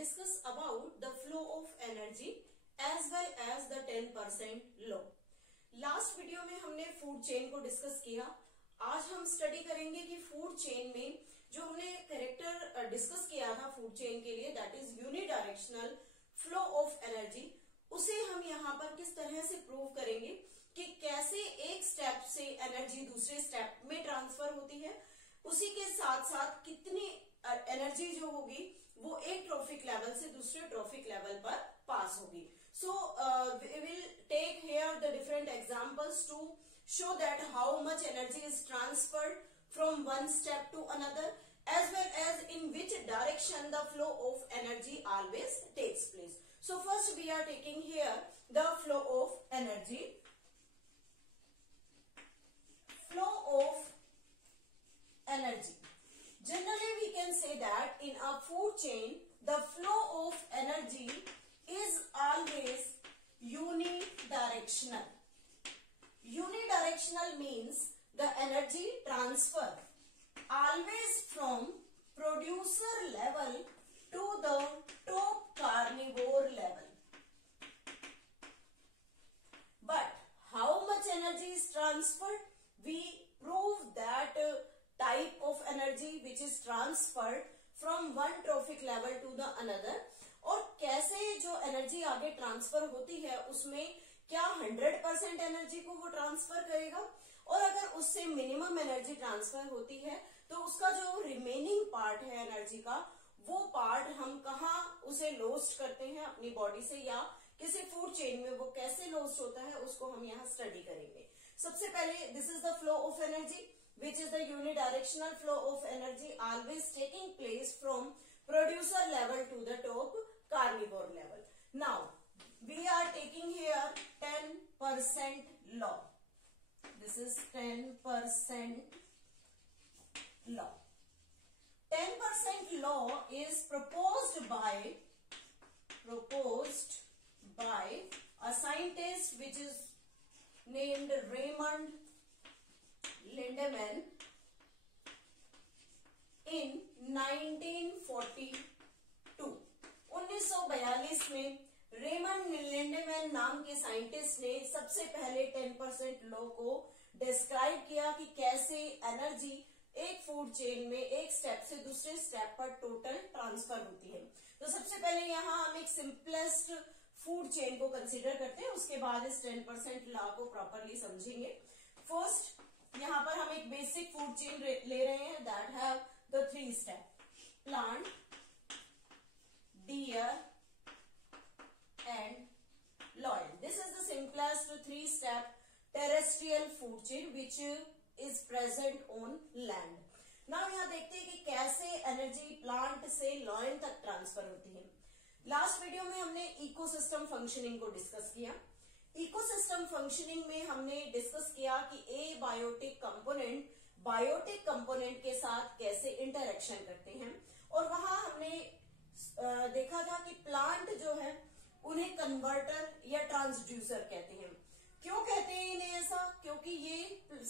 discuss about the flow of energy as well as the 10% law. Last video में हमने food chain को discuss किया. आज हम स्टडी करेंगे कि फूड चेन में जो हमने कैरेक्टर डिस्कस किया था फूड चेन के लिए, that is unidirectional flow of energy, उसे हम यहाँ पर किस तरह से प्रूव करेंगे कि कैसे एक स्टेप से एनर्जी दूसरे स्टेप में ट्रांसफर होती है. उसी के साथ साथ कितनी एनर्जी जो होगी वो एक ट्रॉफिक लेवल से दूसरे ट्रॉफिक लेवल पर पास होगी. So we will take here the different examples to show that how much energy is transferred from one step to another, as well as in which direction the flow of energy always takes place. So first we are taking here the flow of energy. Flow of energy. Generally we can say that in a food chain the flow of energy is always unidirectional. Unidirectional means the energy transfer always from producer level to the top carnivore level. But how much energy is transferred? We prove that type of energy which is transferred from one trophic level to the another. और कैसे जो energy आगे transfer होती है उसमें क्या 100% energy को वो ट्रांसफर करेगा, और अगर उससे मिनिमम एनर्जी ट्रांसफर होती है तो उसका जो रिमेनिंग पार्ट है एनर्जी का, वो पार्ट हम कहाँ उसे लॉस्ट करते हैं अपनी बॉडी से, या किसी फूड चेन में वो कैसे लॉस्ट होता है उसको हम यहाँ स्टडी करेंगे. सबसे पहले this is the flow of energy which is the unidirectional flow of energy always taking place from producer level to the top carnivore level. Now we are taking here 10% law. This is 10% law. 10% law is proposed by a scientist which is named Raymond Lindemann in 1942. 1942 में Raymond लिंडेमैन नाम के scientist ने सबसे पहले 10% law को describe किया कि कैसे एनर्जी एक फूड चेन में एक स्टेप से दूसरे स्टेप पर टोटल ट्रांसफर होती है. तो सबसे पहले यहाँ हम एक सिंपलेस्ट फूड चेन को कंसीडर करते हैं, उसके बाद इस 10% लॉ को प्रॉपरली समझेंगे. फर्स्ट यहाँ पर हम एक बेसिक फूड चेन ले रहे हैं that have the 3 step: plant, deer and lion. This is the simplest 3 step terrestrial food chain which is present on land. Now यहाँ देखते हैं कि कैसे एनर्जी प्लांट से लॉयल तक ट्रांसफर होती है. लास्ट वीडियो में हमने इकोसिस्टम फंक्शनिंग को डिस्कस किया. इकोसिस्टम फंक्शनिंग में हमने डिस्कस किया कि ए बायोटिक कंपोनेंट के साथ कैसे इंटरेक्शन करते हैं, और वहां हमने देखा था कि प्लांट जो है उन्हें कन्वर्टर या ट्रांसड्यूसर कहते हैं. क्यों कहते हैं इन्हें ऐसा? क्योंकि ये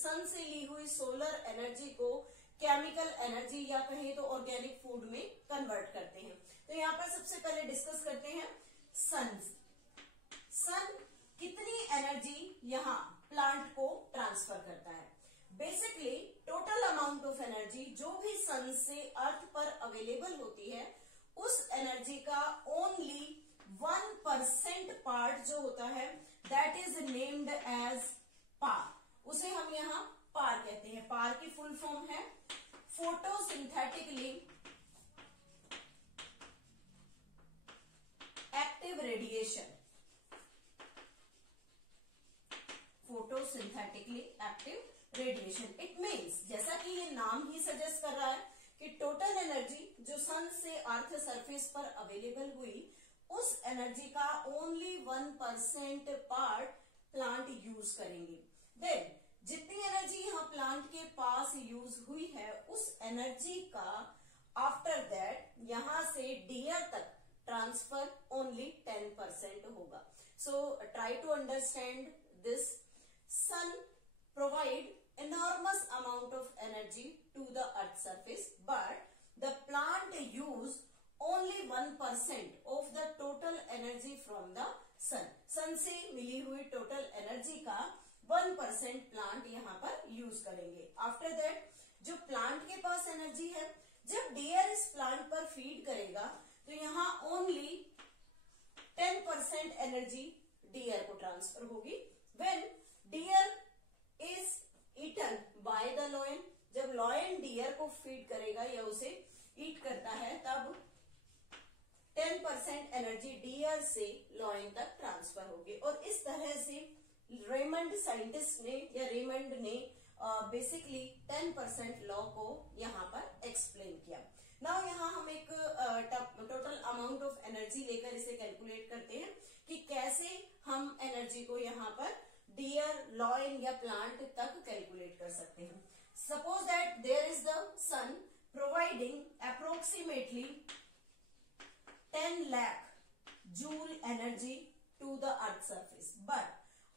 सन से ली हुई सोलर एनर्जी को केमिकल एनर्जी या कहें तो ऑर्गेनिक फूड में कन्वर्ट करते हैं. तो यहाँ पर सबसे पहले डिस्कस करते हैं सन कितनी एनर्जी यहाँ प्लांट को ट्रांसफर करता है. Basically total amount of energy जो भी सन से अर्थ पर अवेलेबल होती है उस एनर्जी का ओनली 1% पार्ट जो होता है दैट इज नेम्ड एज पार. उसे हम यहाँ पार कहते हैं. पार की फुल फॉर्म है photosynthetically active radiation. Photosynthetically active radiation. It means जैसा कि ये नाम ही सजेस्ट कर रहा है कि टोटल एनर्जी जो सन से अर्थ सरफेस पर अवेलेबल हुई उस एनर्जी का ओनली 1% पार्ट प्लांट यूज करेंगे. देन जितनी एनर्जी यहाँ प्लांट के पास यूज हुई है उस एनर्जी का आफ्टर दैट यहां से डियर तक ट्रांसफर ओनली 10% होगा. So try to understand this. Sun provide enormous amount of energy to the earth surface, but the plant use only 1% of the total energy from the sun. सन से मिली हुई total energy का 1% plant यहाँ पर use करेंगे. After that जो plant के पास energy है, जब डियर इस प्लांट पर फीड करेगा तो यहाँ ओनली 10% एनर्जी डियर को ट्रांसफर होगी. When deer is eaten by the lion, जब लॉयन डियर को फीड करेगा या उसे ईट करता है तब 10% एनर्जी डियर से लॉयन तक ट्रांसफर होगी. और इस तरह से रेमंड साइंटिस्ट ने या रेमंड ने बेसिकली 10% लॉ को यहाँ पर एक्सप्लेन किया. नाउ यहाँ हम एक टोटल अमाउंट ऑफ एनर्जी लेकर इसे कैलकुलेट करते हैं कि कैसे हम एनर्जी को यहाँ पर डियर, लॉयन या प्लांट तक कैलकुलेट कर सकते हैं. Suppose that there is the sun providing approximately 10 lakh joule energy to the earth surface, but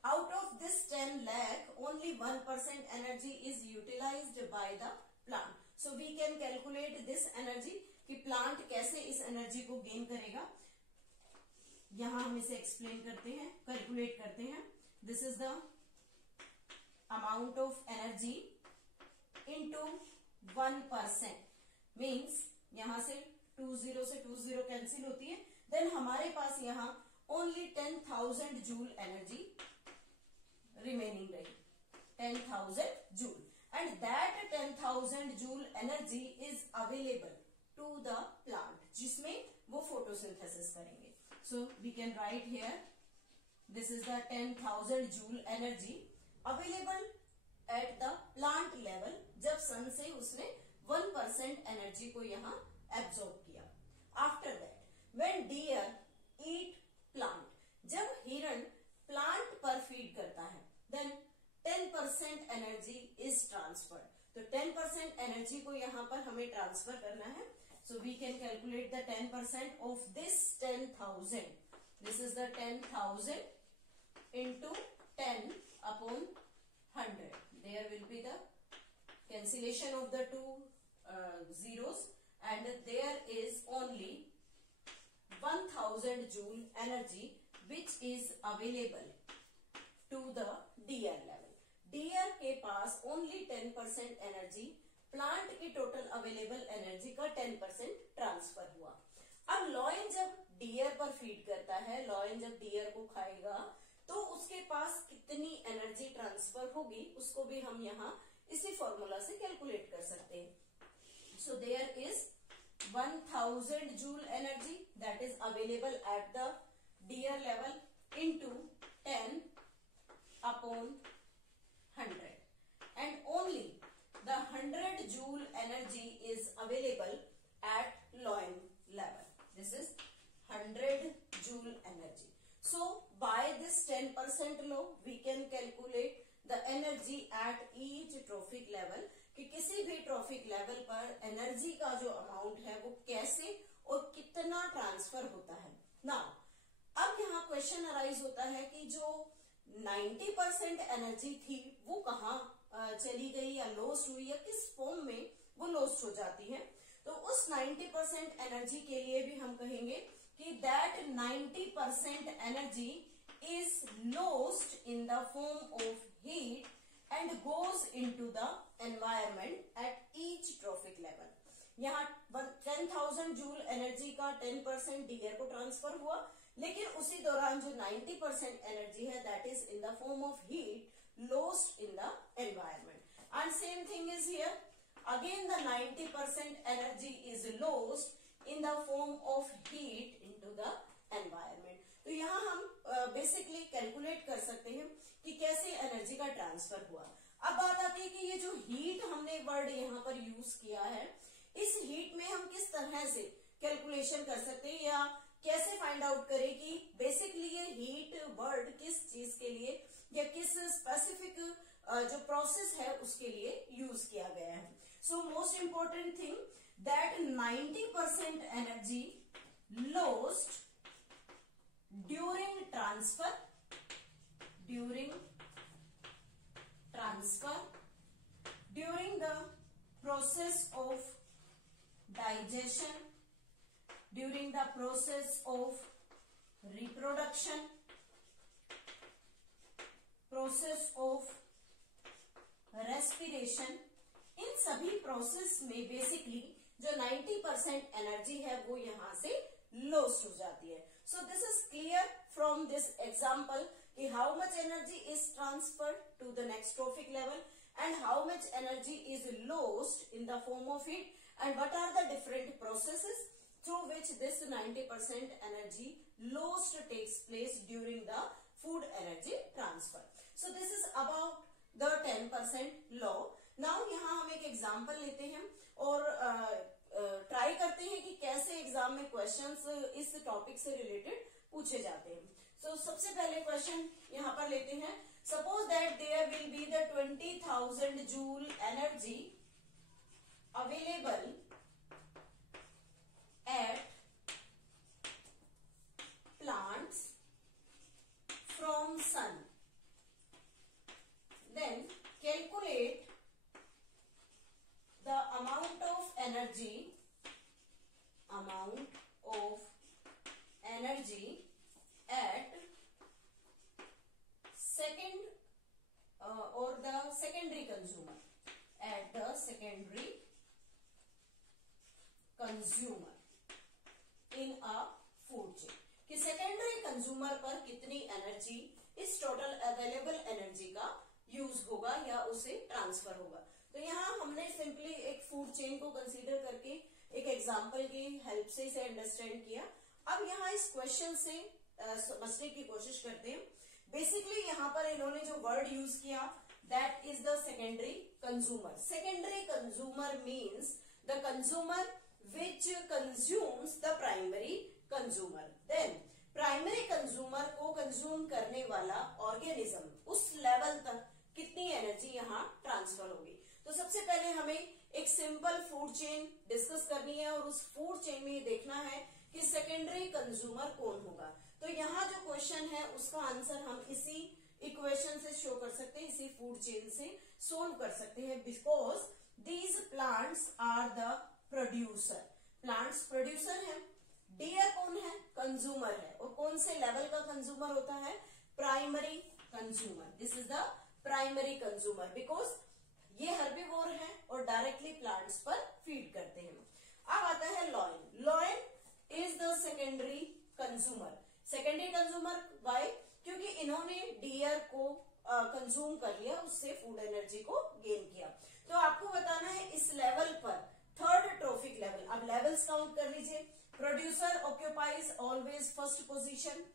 out of this 10 lakh only 1% energy is utilized by the plant. So we can calculate this energy कि plant कैसे इस energy को gain करेगा. यहां हम इसे explain करते हैं, कैलकुलेट करते हैं. This is the amount of energy into 1%, means यहां से 20 से 20 कैंसिल होती है. देन हमारे पास यहाँ ओनली 10,000 जूल एनर्जी रिमेनिंग रही, 10,000 joule, and that 10,000 joule energy is available to the plant, जिसमें वो फोटोसिंथेसिस करेंगे. So we can write here this is the 10,000 joule energy available at the plant level, जब sun से उसने 1% energy को यहाँ absorb किया. After that when deer eat plant, जब हिरण प्लांट पर फीड करता है, देन 10% एनर्जी इज ट्रांसफर्ड. तो 10% एनर्जी को यहाँ पर हमें ट्रांसफर करना है. So we can calculate the 10% of this 10,000. This is the 10,000 into 10 upon 100. There will be the cancellation of the two zeros, and there is only 1,000 joule energy which is available to the deer level. deer के पास only 10% energy, plant की total available energy का 10% transfer हुआ. अब lion जब dear पर feed करता है, lion जब डियर को खाएगा तो उसके पास कितनी एनर्जी ट्रांसफर होगी उसको भी हम यहाँ इसी फॉर्मूला से कैलकुलेट कर सकते हैं. So there is 1,000 joule energy that is available at the deer level into 10 upon 100, and only the 100 joule energy is available at loin level. This is 100 joule energy. So by this 10% law we can calculate the energy at each trophic level, कि किसी भी trophic level पर energy का जो amount है वो कैसे और कितना ट्रांसफर होता है. नाउ अब यहाँ क्वेश्चन अराइज होता है कि जो 90% एनर्जी थी वो कहाँ चली गई या लॉस्ट हुई या किस फॉर्म में वो लॉस्ट हो जाती है. तो उस 90% एनर्जी के लिए भी हम कहेंगे कि that 90% energy is lost in the form of heat and goes into the environment at each trophic level. यहाँ 10,000 जूल एनर्जी का 10% डियर को ट्रांसफर हुआ, लेकिन उसी दौरान जो 90% एनर्जी है that is in the form of heat lost in the environment. And same thing is here. Again the 90% energy is lost in the form of heat into the environment. तो यहाँ हम basically calculate कर सकते हैं कि कैसे energy का transfer हुआ. अब बात आती है कि ये जो हीट हमने वर्ड यहाँ पर यूज किया है, इस हीट में हम किस तरह से कैलकुलेशन कर सकते हैं या कैसे फाइंड आउट करें कि बेसिकली ये हीट वर्ड किस चीज के लिए या किस स्पेसिफिक जो प्रोसेस है उसके लिए यूज किया गया है. So most important thing that 90% energy lost during transfer during the process of digestion during the process of reproduction, process of respiration, इन सभी प्रोसेस में बेसिकली जो 90% एनर्जी है वो यहां से लॉस्ट हो जाती है. So this is clear from this example कि how much energy is transferred to the next trophic level and how much energy is lost in the form of heat, and what are the different processes through which this 90% energy lost takes place during the food energy transfer. So this is about the 10% law. Now यहाँ हम एक example लेते हैं और try करते हैं कि कैसे एग्जाम में क्वेश्चंस इस टॉपिक से रिलेटेड पूछे जाते हैं. So सबसे पहले क्वेश्चन यहाँ पर लेते हैं. Suppose that there will be the 20,000 joule energy available at plants from sun. Then calculate the amount of energy at second or the secondary consumer, at the secondary consumer in a food chain. कि secondary consumer पर कितनी energy इस total available energy का use होगा या उसे transfer होगा. तो यहाँ हमने सिंपली एक फूड चेन को कंसीडर करके एक एग्जांपल की हेल्प से इसे अंडरस्टैंड किया. अब यहाँ इस क्वेश्चन से समझने की कोशिश करते हैं. बेसिकली यहाँ पर इन्होंने जो वर्ड यूज किया that is the secondary consumer. Secondary consumer means the consumer which consumes the primary consumer. Then primary consumer को कंज्यूम करने वाला ऑर्गेनिज्म उस लेवल तक कितनी एनर्जी यहाँ ट्रांसफर होगी. तो सबसे पहले हमें एक सिंपल फूड चेन डिस्कस करनी है और उस फूड चेन में देखना है कि सेकेंडरी कंज्यूमर कौन होगा. तो यहाँ जो क्वेश्चन है उसका आंसर हम इसी इक्वेशन से शो कर सकते हैं, इसी फूड चेन से सोल्व कर सकते हैं. Because these plants are the producer. Plants producer है, डियर कौन है, कंज्यूमर है. और कौन से लेवल का कंज्यूमर होता है, primary consumer. This is the primary consumer because ये हर्बीवोर है और डायरेक्टली प्लांट्स पर फीड करते हैं. अब आता है lion. Lion is the secondary consumer. Secondary consumer why, क्योंकि इन्होंने डियर को कंज्यूम कर लिया, उससे फूड एनर्जी को गेन किया. तो आपको बताना है इस लेवल पर थर्ड ट्रॉफिक लेवल. अब लेवल्स काउंट कर लीजिए. Producer occupies always first position.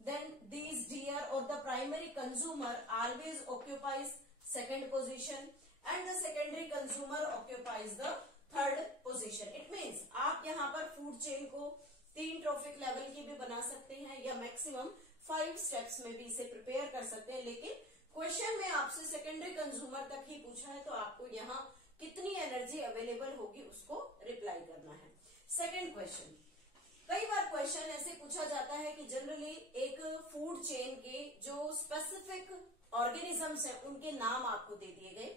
Then these deer और the primary consumer always occupies second position and the secondary consumer occupies the third position. It means आप यहाँ पर food chain को 3 trophic level की भी बना सकते हैं या मैक्सिमम 5 स्टेप्स में भी इसे प्रिपेयर कर सकते हैं. लेकिन क्वेश्चन में आपसे सेकेंडरी कंज्यूमर तक ही पूछा है तो आपको यहाँ कितनी एनर्जी अवेलेबल होगी उसको रिप्लाई करना है. Second question. कई बार क्वेश्चन ऐसे पूछा जाता है कि जनरली एक फूड चेन के जो स्पेसिफिक ऑर्गेनिजम्स हैं उनके नाम आपको दे दिए गए.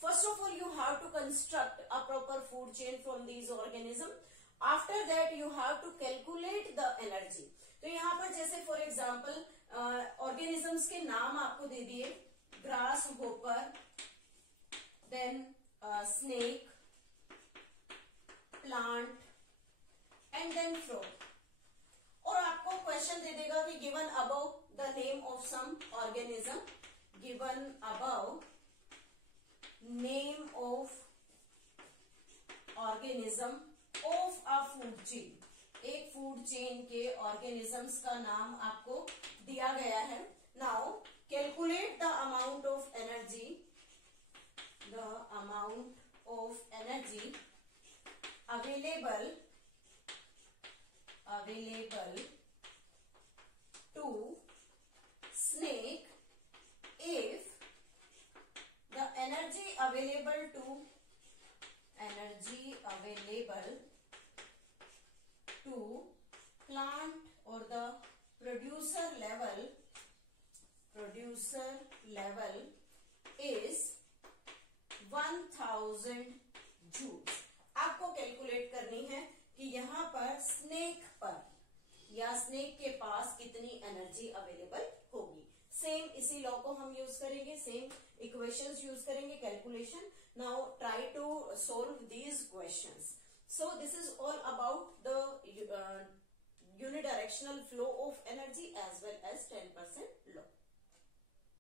First of all you have to construct a proper food chain from these organism. After that you have to calculate the energy. तो यहाँ पर जैसे फॉर एग्जाम्पल ऑर्गेनिजम्स के नाम आपको दे दिए, grasshopper, then snake, plant and then frog. और आपको क्वेश्चन दे देगा कि given above the name of some organism. Given above name of organism of a food chain. एक फूड चेन के ऑर्गेनिजम्स का नाम आपको दिया गया है. Now calculate the amount of energy, the amount of energy available to snake if the energy available to plant or the producer level is 1000 joules. आपको calculate करनी है कि यहाँ पर स्नेक पर या स्नेक के पास कितनी एनर्जी अवेलेबल होगी। सेम इसी लॉ को हम यूज करेंगे, सेम इक्वेशंस यूज करेंगे, calculation. Now try to solve these questions. So this is all about the unidirectional flow of energy as well as 10% law.